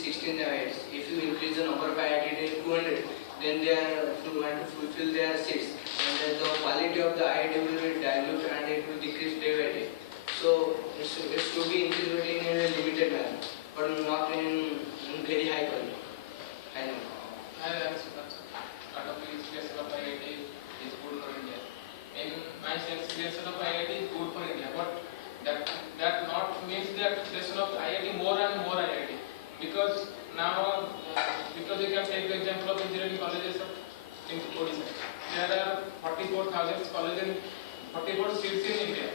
16 IITs. If you increase the number of IITs to 200, then they are to want to fulfill their seats, and then the quality of the IIT will be dilute and it will decrease day by day. So it's to be increased in a limited manner, but not in very high quality. I know. I part of the experience of IIT is good for India. In my experience of IIT is good for India, but that not means that creation of IIT more and more IIT, because now because you can take the example of engineering colleges in Odisha. There are 44,000 colleges, 44 seats in India,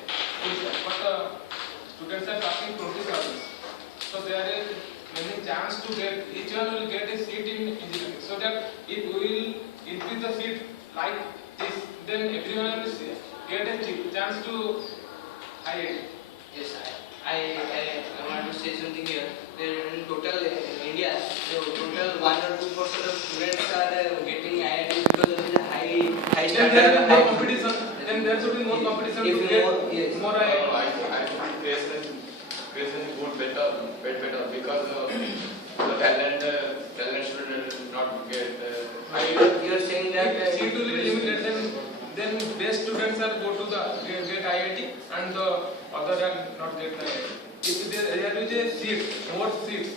Odisha, but students are passing 20,000. So there is many chance to get, each one will get a seat in engineering. So that if we will increase the seat like this, then everyone will get a chance to IIT. Yes, I want to say something here. There in total India, the total 1 or 2% of students are getting IIT because of the high standard. Then there is more competition. Then there should be more competition to get more IIT. I think creation is good better because the talent student not get You are saying that if seat will be limited, then best students are go to the get IIT and the other are not get the IIT. If there is a seat, more seats,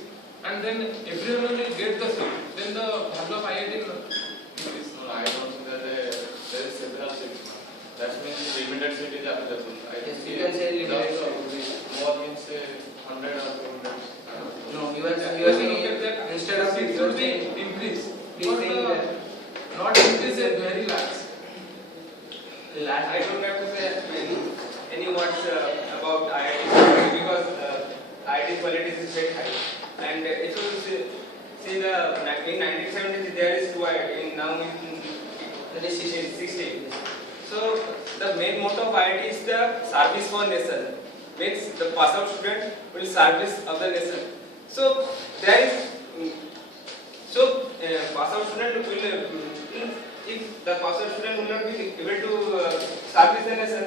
and then everyone will get the seat, then the value of IIT increase. No, I don't think that there is several seats. That means limited seat is available. I yes, think you can say limited. more means 100 or 200. No, you are saying that instead of seats you are should be saying increased, saying but not increase a very large. I don't have to say any words about IIT because IIT quality is very high. And if you see the in 1970 there is 2 IIT, now it is 16. So the main motto of IIT is the service for nation. Means the pass out student will service of the nation. So there is pass out student will if the pass out student will not be able to service the nation,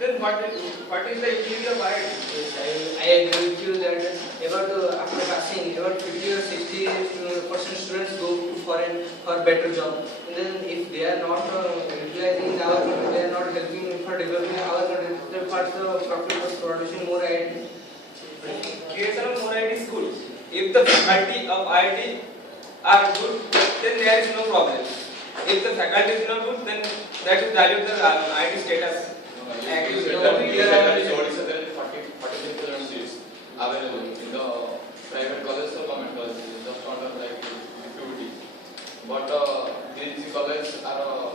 then what is the utility of IIT? Yes, I agree with you that about after passing about 50 or 60% students go to foreign for better job. And then if they are not utilizing our country, they are not helping for developing our country, then what's the profit of producing more IIT? Creation of more IIT schools. If the faculty of IIT are good, then there is no problem. If the faculty is not good, then that will dilute the IIT status. There is 40,000 seats available in the private colleges or government colleges. Just not like activity. But these colleges are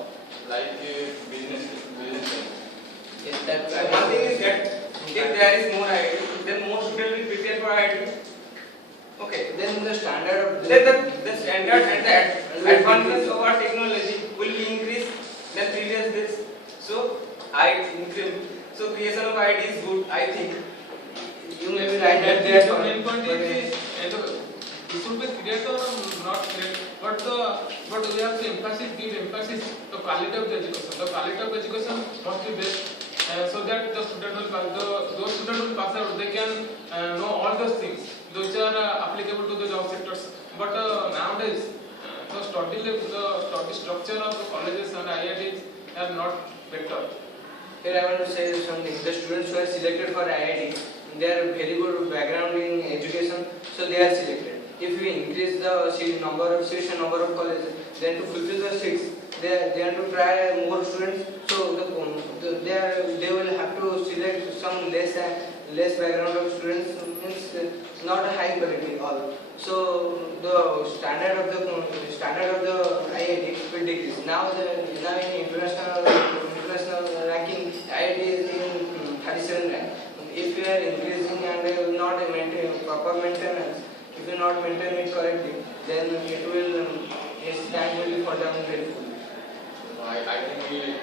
like business. Yes, that's One thing is that if there is more IIT, then more students will prepare for IIT. Okay. then the standard of Then the standard and the advantage of our technology will be increased than previous days. So creation of IIT is good, I think. you may be right that they The are main point is it should be create or not create, but we have to give emphasis to quality of the education. The quality of education must be best, so that the student will pass. Those students will pass out. They can know all those things which are applicable to the job sectors. But nowadays, the study structure of the colleges and IITs are not better. Here I want to say something. The students who are selected for IIT, they are very good background in education, so they are selected. If we increase the number of seats and number of colleges, then to fulfill the seats, they have to try more students. So they will have to select some less background of students, means not a high quality all. So the standard of the IIT will decrease. Now in international ranking, IIT is in 37 rank. If you are increasing and not maintain proper maintenance, if you not maintain it correctly, then its rank will be fall down very full. I think in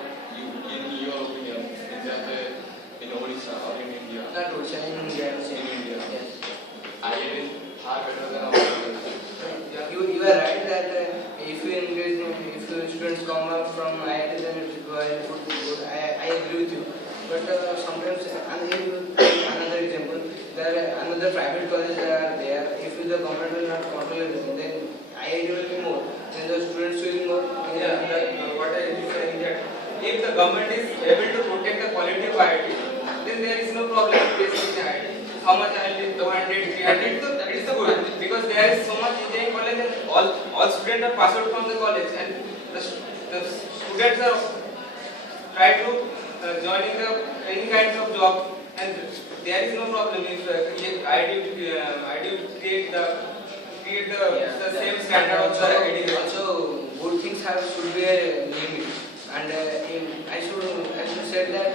your opinion, is that in Odisha or in India? Not Odisha, in India. In India. Yes. IIT are better than our colleges. You are right that if students come up from IIT, then it is good. I agree with you. But sometimes, another example, there are another private colleges are there. If the because there is so much engineering college and all students are passed out from the college, and the students are try to joining the any kinds of job, and there is no problem if I do create the same standard of the education. Also, good things should be a limit, and I should say that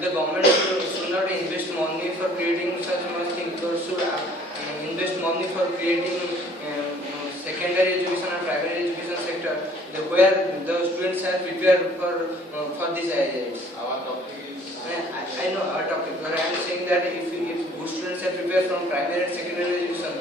the government should not invest money for creating such much things, or should invest money for creating secondary education and primary education sector, where the students are prepared for this IITs. Our topic is. I know our topic, but I am saying that if good students are prepared from primary and secondary education,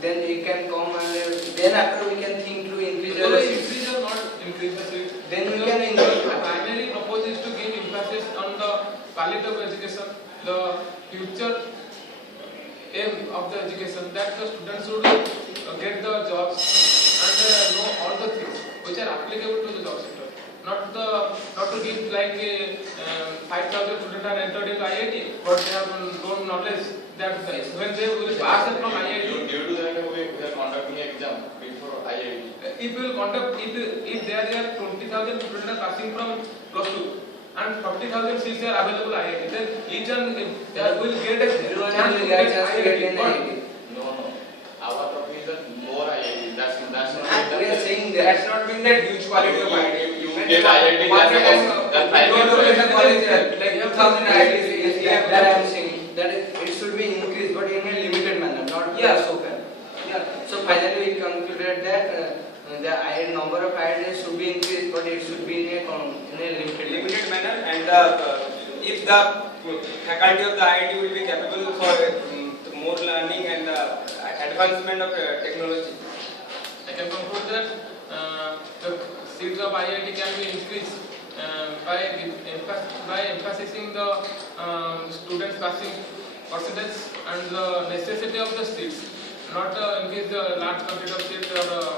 then they can come, and then after we can think to increase Whether the seats. increase or not increase the seats, Then we because can increase. the primary propose is to give emphasis on the quality of education, the future aim of the education, that the students should get the jobs and know all the things which are applicable to the job sector. Not to give like 5,000 students are entered into IIT, but they have no knowledge that when they will pass it from IIT. Due to that, we are conducting exam before IIT. If we will conduct, if there are 20,000 students are passing from +2 and 40,000 seats are available IIT, then each one will get a Everyone chance will to get get chance to get in IIT. IIT. No. Our topic is that more IIT. That's not. We are saying That's that. not mean that huge quality of IIT. You get IIT that's You go to the college like 2,000 IITs. That I am saying that it should be increased, but in a limited manner, not so fair. Yeah. So finally, we concluded that the number of IITs should be increased, but it should be in a limited Manner, and if the faculty of the IIT will be capable for more learning and the advancement of technology. I can conclude that the seats of IIT can be increased by emphasizing the students passing percentage and the necessity of the seats, not increase the large quantity of seats or